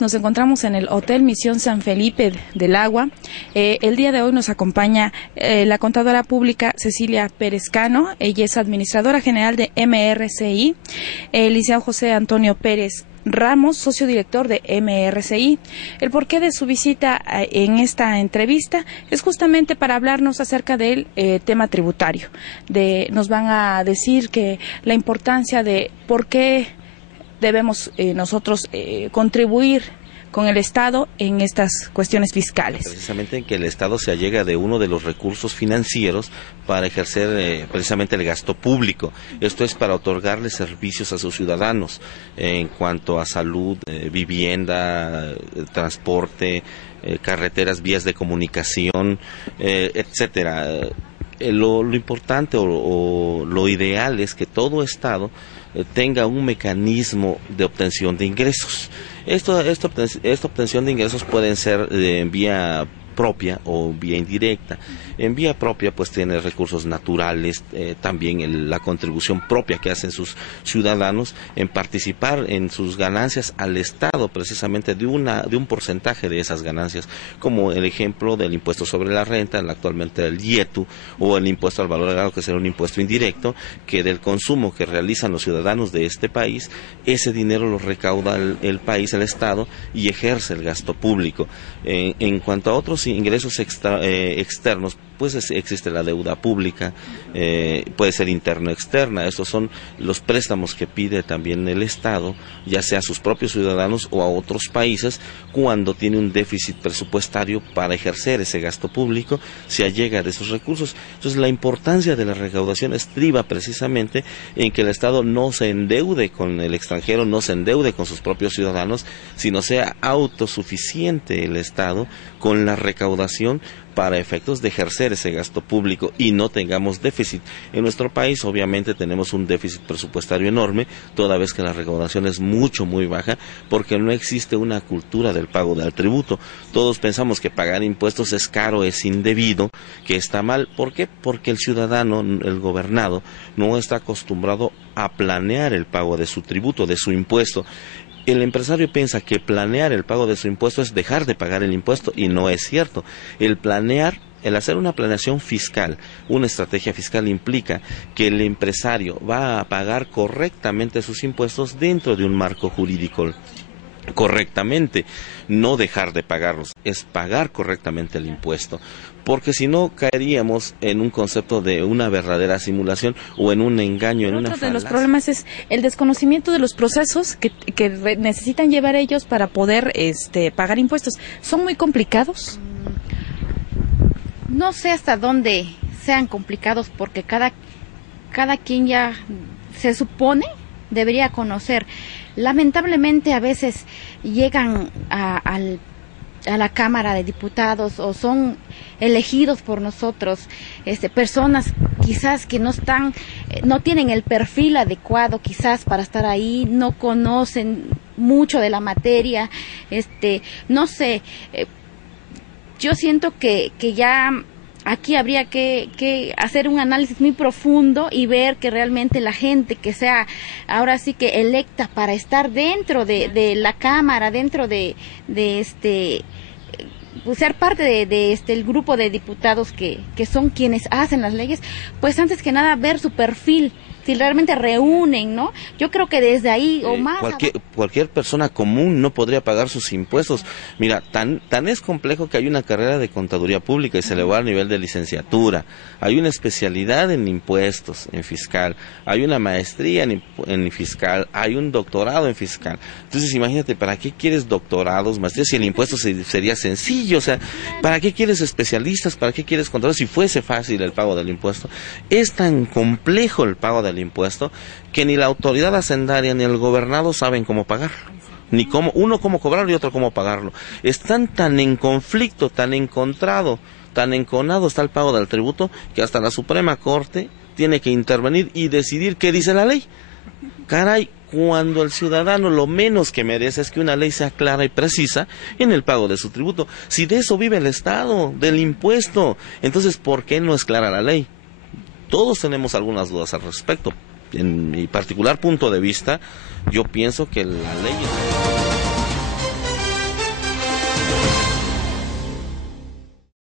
Nos encontramos en el Hotel Misión San Felipe del Agua. El día de hoy nos acompaña la contadora pública Cecilia Pérez Cano. Ella es administradora general de MRCI. El licenciado José Antonio Pérez Ramos, socio director de MRCI. El porqué de su visita en esta entrevista es justamente para hablarnos acerca del tema tributario. Nos van a decir que la importancia de por qué debemos nosotros contribuir con el Estado en estas cuestiones fiscales. Precisamente en que el Estado se allega de uno de los recursos financieros para ejercer precisamente el gasto público. Esto es para otorgarle servicios a sus ciudadanos en cuanto a salud, vivienda, transporte, carreteras, vías de comunicación, etcétera. Lo importante o lo ideal es que todo Estado tenga un mecanismo de obtención de ingresos. Esta obtención de ingresos pueden ser en vía propia o vía indirecta. En vía propia pues tiene recursos naturales, también la contribución propia que hacen sus ciudadanos en participar en sus ganancias al Estado, precisamente de un porcentaje de esas ganancias, como el ejemplo del impuesto sobre la renta, actualmente el IETU, o el impuesto al valor agregado, que será un impuesto indirecto, que del consumo que realizan los ciudadanos de este país, ese dinero lo recauda el país, el Estado, y ejerce el gasto público. En cuanto a otros ingresos externos, pues existe la deuda pública, puede ser interna o externa. Estos son los préstamos que pide también el Estado, ya sea a sus propios ciudadanos o a otros países, cuando tiene un déficit presupuestario para ejercer ese gasto público, se allega de esos recursos. Entonces la importancia de la recaudación estriba precisamente en que el Estado no se endeude con el extranjero, no se endeude con sus propios ciudadanos, sino sea autosuficiente el Estado con la recaudación para efectos de ejercer ese gasto público y no tengamos déficit. En nuestro país obviamente tenemos un déficit presupuestario enorme, toda vez que la recaudación es muy baja, porque no existe una cultura del pago del tributo. Todos pensamos que pagar impuestos es caro, es indebido, que está mal. ¿Por qué? Porque el ciudadano, el gobernado, no está acostumbrado a planear el pago de su tributo, de su impuesto. El empresario piensa que planear el pago de su impuesto es dejar de pagar el impuesto, y no es cierto. El hacer una planeación fiscal, una estrategia fiscal, implica que el empresario va a pagar correctamente sus impuestos dentro de un marco jurídico correctamente, no dejar de pagarlos, es pagar correctamente el impuesto, porque si no caeríamos en un concepto de una verdadera simulación o en un engaño, en una falacia. Otro de los problemas es el desconocimiento de los procesos que necesitan llevar ellos para poder pagar impuestos. ¿Son muy complicados? No sé hasta dónde sean complicados, porque cada quien ya se supone debería conocer. Lamentablemente a veces llegan a la Cámara de Diputados o son elegidos por nosotros, personas quizás que no tienen el perfil adecuado quizás para estar ahí, no conocen mucho de la materia, no sé, yo siento que ya aquí habría que hacer un análisis muy profundo y ver que realmente la gente que sea ahora sí que electa para estar dentro de la Cámara, dentro de ser parte de el grupo de diputados que son quienes hacen las leyes, pues antes que nada ver su perfil, si realmente reúnen, ¿no? Yo creo que desde ahí o más... Cualquier persona común no podría pagar sus impuestos. Mira, tan es complejo que hay una carrera de contaduría pública y se elevó al nivel de licenciatura. Hay una especialidad en impuestos, en fiscal. Hay una maestría en fiscal. Hay un doctorado en fiscal. Entonces, imagínate, ¿para qué quieres doctorados, maestrías, si el impuesto sería sencillo? O sea, ¿para qué quieres especialistas? ¿Para qué quieres contadores si fuese fácil el pago del impuesto? Es tan complejo el pago del impuesto que ni la autoridad hacendaria ni el gobernado saben cómo pagarlo, ni cómo cobrarlo y otro cómo pagarlo. Están tan en conflicto, tan encontrado, tan enconado está el pago del tributo, que hasta la Suprema Corte tiene que intervenir y decidir qué dice la ley. Caray, cuando el ciudadano lo menos que merece es que una ley sea clara y precisa en el pago de su tributo. Si de eso vive el Estado, del impuesto, entonces ¿por qué no es clara la ley? Todos tenemos algunas dudas al respecto. En mi particular punto de vista, yo pienso que la ley...